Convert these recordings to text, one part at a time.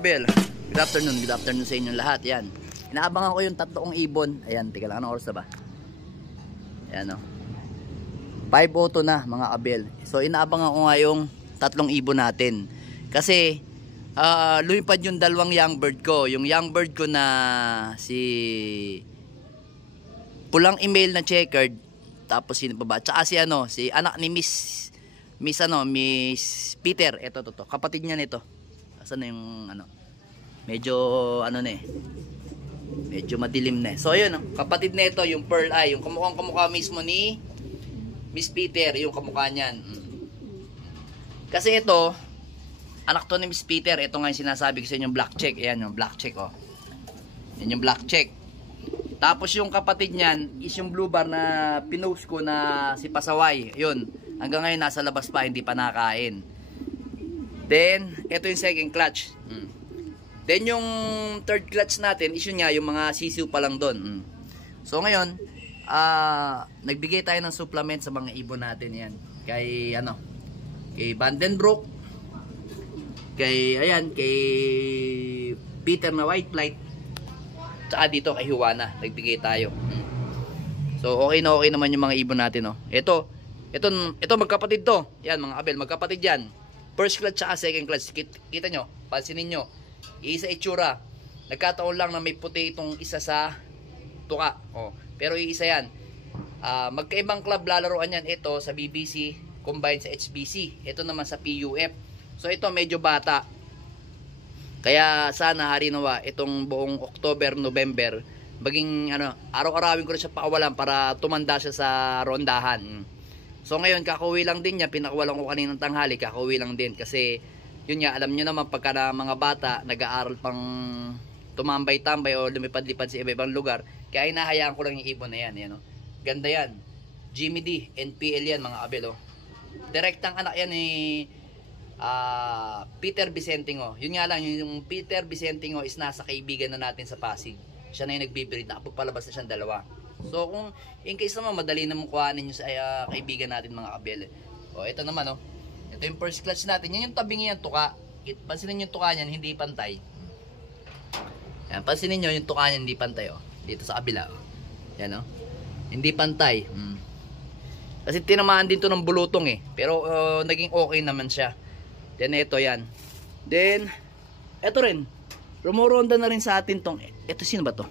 Abel, good afternoon sa inyong lahat. Yan, inaabangan ko yung tatlong ibon. Ayan, tika lang, anong oras na ba? Ayan o, 5:02 na mga Abel. So inaabangan ko nga yung tatlong ibon natin. Kasi lumipad yung dalawang young bird ko. Yung young bird ko na si pulang email na checkered. Tapos sino pa ba? Tsaka si anak ni Miss Peter. Ito to. Kapatid niya nito. Asan na yung medyo medyo madilim na. So yun, kapatid nito yung Pearl Eye, yung kamukha mismo ni Miss Peter, yung kamukha niyan. Kasi ito, anak to ni Miss Peter. Ito nga yung sinasabi ko sa inyo, black check. Ayan yung black check, oh. Yan yung black check. Tapos yung kapatid niyan is yung blue bar na pinost ko na si Pasaway. Yun, hanggang ngayon nasa labas pa, hindi pa nakain. Then, ito yung second clutch. Then yung third clutch natin is yun nga, yung mga sisiw pa lang doon. So ngayon, nagbigay tayo ng supplement sa mga ibon natin yan. Kay Vandenbroek, kay Peter na white flight, tsaka dito kay Juana, nagbigay tayo. So okay naman yung mga ibon natin, oh. Ito magkapatid to. Yan mga Abel, magkapatid yan. First clutch tsaka second clutch. Kita nyo, pansinin nyo. Isa itsura. Nagkataon lang na may puti itong isa sa tuka. Oh, pero iisa yan. Magkaibang club lalaroan yan. Ito sa BBC, combined sa HBC. Ito naman sa PUF. So ito medyo bata. Kaya sana harinawa itong buong October, November, maging araw-arawin ko na siya pakawalan para tumanda siya sa rondahan. So ngayon kakauwi lang din niya, pinakawalan ko kaninang tanghali, kakauwi lang din kasi yun nga, alam niyo naman pagka na mga bata nag-aaral pang tumambay-tambay o lumipad-lipad sa iba-ibang lugar, kaya hinahayaan ko lang yung ibon na yan, oh. Ganda yan. Jimmy D, NPL yan mga Abel, oh. Direktang anak yan ni Peter Vicentingo. Yun nga lang, yung Peter Vicentingo is nasa kaibigan na natin sa Pasig. Siya na yung nagbibreed, nakapagpalabas na siyang dalawa. So kung in case naman madali naman kuhanin nyo sa kaibigan natin mga Abel. O ito naman, oh. Ito yung first clutch natin. Yan yung tabing yan, tuka. Pansinin yung tuka niyan, hindi pantay. Yan, pansinin nyo yung tuka niyan, hindi pantay, oh. Dito sa kabila, oh. Yan, oh. Hindi pantay. Kasi tinamaan din to ng bulutong, eh. Pero naging okay naman siya. Then ito yan. Then ito rin. Rumoronda na rin sa atin tong. Ito sino ba to?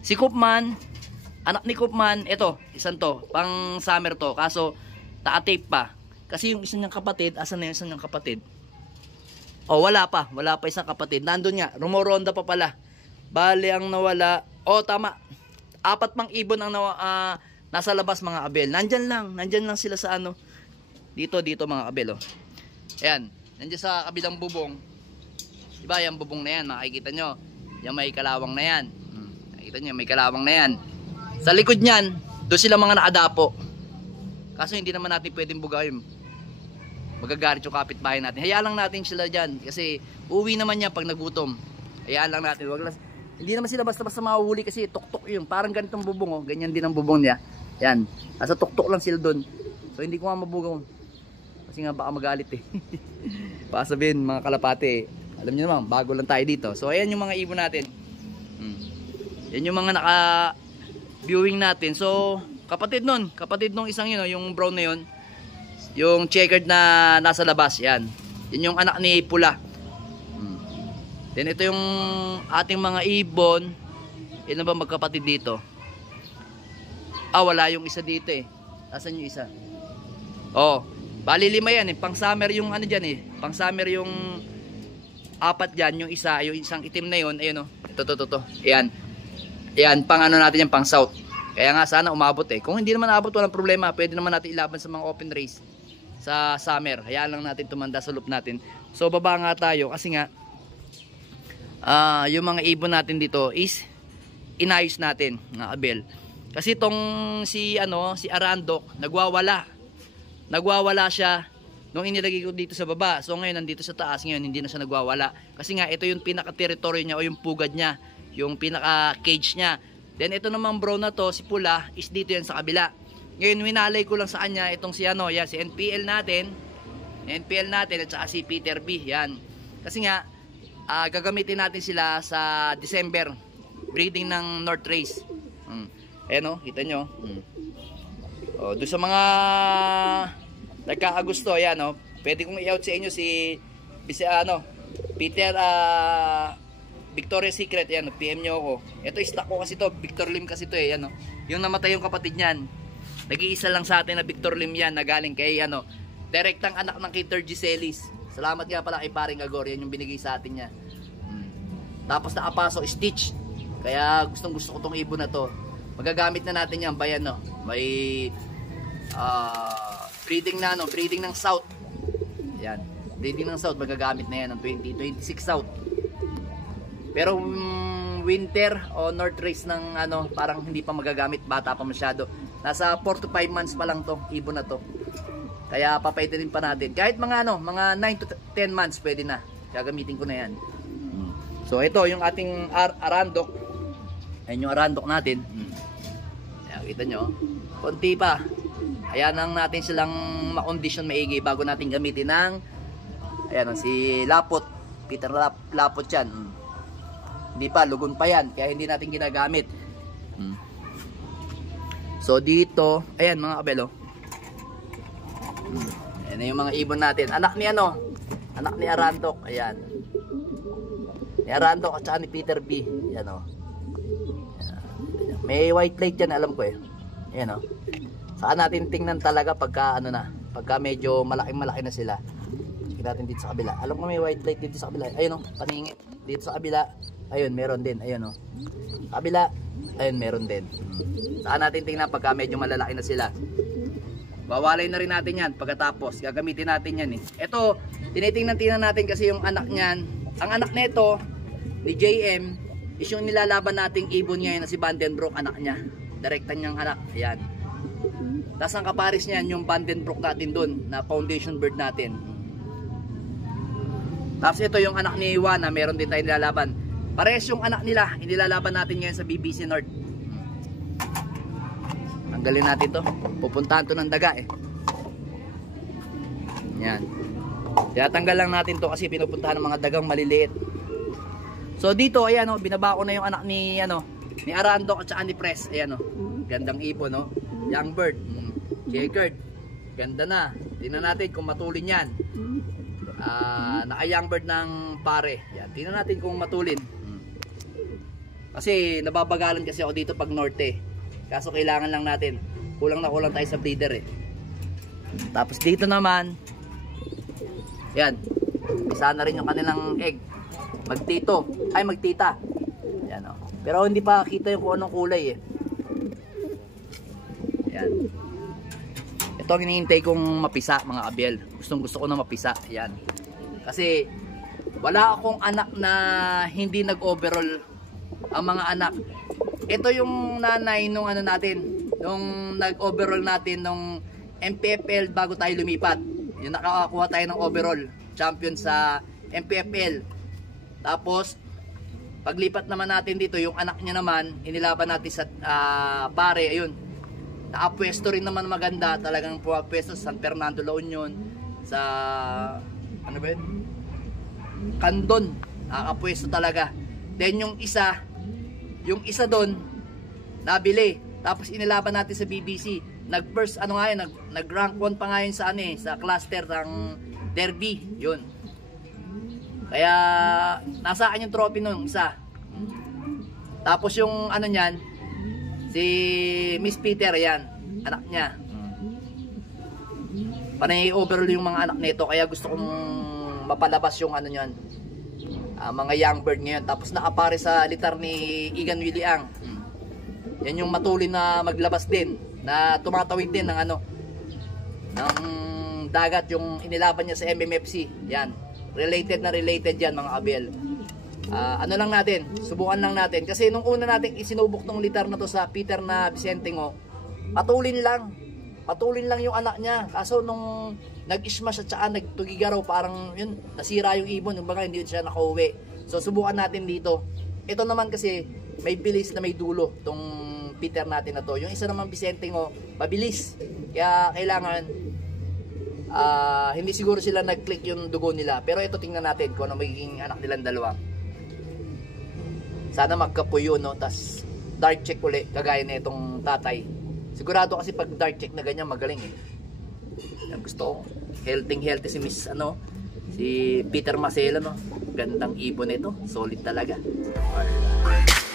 Si Koopman. Anak ni Koopman. Ito, isang to. Pang summer to. Kaso taka-tape pa. Kasi yung isang niyang kapatid, asan na yung isang niyang kapatid? Oh, wala pa isang kapatid. Nandun nga, rumoronda pa pala. Bale ang nawala. Oh, tama. 4 pang ibon ang nasa labas mga Abel. Nandyan lang sila sa Dito mga Abel, oh. Ayan. Nandiyan sa kabilang bubong. Diba yung bubong na yan, makikita nyo. Yung may kalawang na yan. Nakikita nyo, may kalawang na yan. Sa likod nyan, doon sila mga nakadapo. Kaso hindi naman natin pwedeng bugayin. Magagalit yung kapitbahay natin. Hayaan lang natin sila dyan. Kasi uwi naman yan pag nagutom. Hayaan lang natin. Hindi naman sila basta-basta mahuhuli kasi tuktok yun. Parang ganitong bubong, oh. Ganyan din ang bubong niya. Yan. Nasa tuktok lang sila doon. So hindi ko nga mabugaw. Kasi nga baka magalit, eh. Baka sabihin mga kalapate, alam niyo naman, bago lang tayo dito. So ayan yung mga ibon natin. Yan yung mga naka-viewing natin. So kapatid nung isang yun, yung brown na yun, yung checkered na nasa labas, yan. Yan yung anak ni Pula. Then ito yung ating mga ibon. Ilan ba magkapatid dito? Wala yung isa dito, eh. Asan yung isa? Oh, bali 5 yan, eh. Pang summer yung dyan, eh. Pang summer yung 4 dyan. Yung isang itim na yun. Ayun, oh. Ito. Ayan. Ayan, pang natin yan, pang south. Kaya nga sana umabot, eh. Kung hindi naman abot, walang problema. Pwede naman natin ilaban sa mga open race sa summer. Hayaan lang natin tumanda sa loop natin. So baba nga tayo kasi nga yung mga ibon natin dito is inayos natin, mga Abel. Kasi itong si Arandok, nagwawala siya nung inilagay ko dito sa baba. So ngayon nandito sa taas, ngayon hindi na siya nagwawala. Kasi nga ito yung pinaka-teritoryo niya o yung pugad niya, yung pinaka-cage niya. Then ito namang brown na to, si Pula, is dito yan sa kabila. Ngayon winalay ko lang sa kanya itong si si NPL natin at saka si Peter B. Yan. Kasi nga gagamitin natin sila sa December. Breeding ng North Race. Ayan o, kita nyo. O, doon sa mga nagka-Agusto, ayan o. Pwede kong i-out sa inyo si Peter Victoria's Secret. Ayan, PM nyo ako. Ito, stock ko kasi to. Victor Lim kasi to eh. Ayan o. Yung namatay yung kapatid niyan. Nag-iisa lang sa atin na Victor Lim yan na galing kay direktang anak ng Keter Giselis. Salamat nga pala kay Paring Agor. Yan yung binigay sa atin niya. Tapos nakapasok Stitch. Kaya gustong gusto ko tong ibon na to. Magagamit na natin yan. Bayan no. May breeding na breeding ng South. Yan. Breeding ng South magagamit na yan ng 2026 South. Pero winter o North Race ng parang hindi pa magagamit, bata pa masyado. Nasa 4 to 5 months pa lang to, ibon na to. Kaya papayde rin pa natin. Kahit mga mga 9 to 10 months pwede na. Gagamitin ko na yan. So ito yung ating Arandok. Ayun yung Arandok natin. Ayan, kita nyo. Konti pa. Ayan lang natin silang makondisyon maigi bago natin gamitin ng si Lapot. Peter Lapot yan. Hindi pa, lugon pa yan. Kaya hindi natin ginagamit. So dito, ayan mga kabelo. Ayan yung mga ibon natin. Anak ni anak ni Arandok. Ayan. Ni Arandok at saka ni Peter B. Ayan o. May white light yan, alam ko eh. Ayan o. Saan natin tingnan talaga pagka pagka medyo malaki na sila. Sige natin dito sa kabila. Alam ko may white light dito sa kabila. Ayun o, paningin. Dito sa kabila. Ayun, meron din. Ayun o. Kabila. Ayun, meron din. Saan natin tingnan pagka medyo malalaki na sila. Bawalay na rin natin yan pagkatapos. Gagamitin natin yan eh. Ito, tinitingnan natin kasi yung anak niyan. Ang anak nito ni JM is yung nilalaban nating ibon ngayon na si Vandenbroek, anak niya. Direktan niyang anak. Ayan. Tapos ang kaparis niyan yung Vandenbroek natin dun na foundation bird natin. Tapos ito yung anak ni Iwana, meron din tayong nilalaban. Parehas yung anak nila, inilalaban natin ngayon sa BBC North. Tanggalin natin to. Pupuntahan to ng daga eh. Yan. Kaya tanggal lang natin to kasi pinupuntahan ng mga dagang maliliit. So dito ayan binaba ko na yung anak ni ni Arandok at saka ni Press. Ayan gandang ibon young bird. Checkered. Ganda na. Tingnan natin kung matulin yan. Naka-young bird ng pare. Yan. Tingnan natin kung matulin. Kasi nababagalan kasi ako dito pag norte. Kaso kailangan lang natin. Kulang na kulang tayo sa breeder eh. Tapos dito naman, yan. Isa na rin yung kanilang egg. Magtita. Yan Pero hindi pa kita yung kung anong kulay eh. Yan. Ito ang hinihintay kong mapisa mga kabyel. Gusto ko na mapisa. Yan. Kasi wala akong anak na hindi nag-overall ang mga anak. Ito yung nanay nung natin, nung nag-overall natin nung MPFL bago tayo lumipat. Yung nakakakuha tayo ng overall champion sa MPFL. Tapos paglipat naman natin dito, yung anak niya naman inilaban natin sa pare, ayun. Nakapwesto rin naman maganda, talagang pwesto sa San Fernando La Union, sa Candon. Nakapwesto talaga. Then yung isa doon nabili. Tapos inilaban natin sa BBC. Nag-first nag-rank 1 pa ngayon sa sa cluster ng Derby, 'yun. Kaya nasa akin yung trophy nung isa. Tapos yung niyan, si Miss Peter yan, anak niya. Panay overall yung mga anak nito, kaya gusto kong mapalabas yung niyan. Mga young bird ngayon. Tapos nakapare sa litar ni Igan Williang. Yan yung matulin na maglabas din, na tumatawid din ng ng dagat, yung inilaban niya sa MMFC. Yan. Related yan mga kabel. Lang natin, subukan lang natin. Kasi nung una natin isinubok tong litar na to sa Peter na Vicentingo, patulin lang yung anak niya. Kaso nung nag-smash at saka nagtugigaraw, parang yun, nasira yung ibon, yung baga hindi siya nakauwi. So subukan natin dito. Ito naman kasi may bilis na may dulo tong Peter natin na to. Yung isa naman Vicentingo, mabilis. Kaya kailangan hindi siguro sila nag-click yung dugo nila. Pero ito tingnan natin kung ano magiging anak nilang dalawa. Sana magkapuyo, no? Tas dark check uli, kagaya na itong tatay. Sigurado kasi pag dark check na ganyan, magaling eh. Yan, gusto ko. Healthy si Miss, si Peter Macela, no? Gandang ibon ito. Solid talaga. Alright.